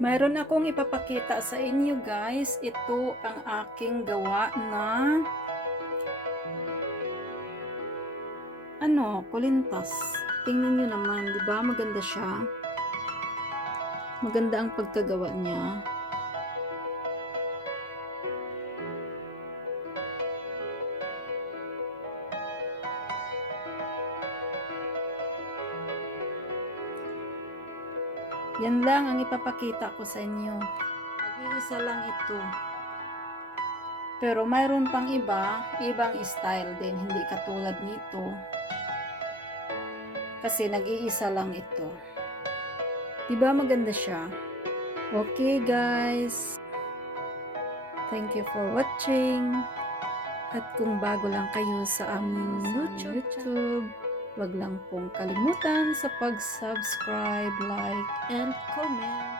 Mayroon akong ipapakita sa inyo guys. Ito ang aking gawa na kulintas. Tingnan nyo naman, di ba? Maganda siya. Maganda ang pagkagawa niya. Yan lang ang ipapakita ko sa inyo. Nag-iisa lang ito. Pero mayroon pang ibang style din, hindi katulad nito. Kasi nag-iisa lang ito. Diba maganda siya? Okay guys. Thank you for watching. At kung bago lang kayo sa aming YouTube, wag lang pong kalimutan sa pag-subscribe, like, and comment.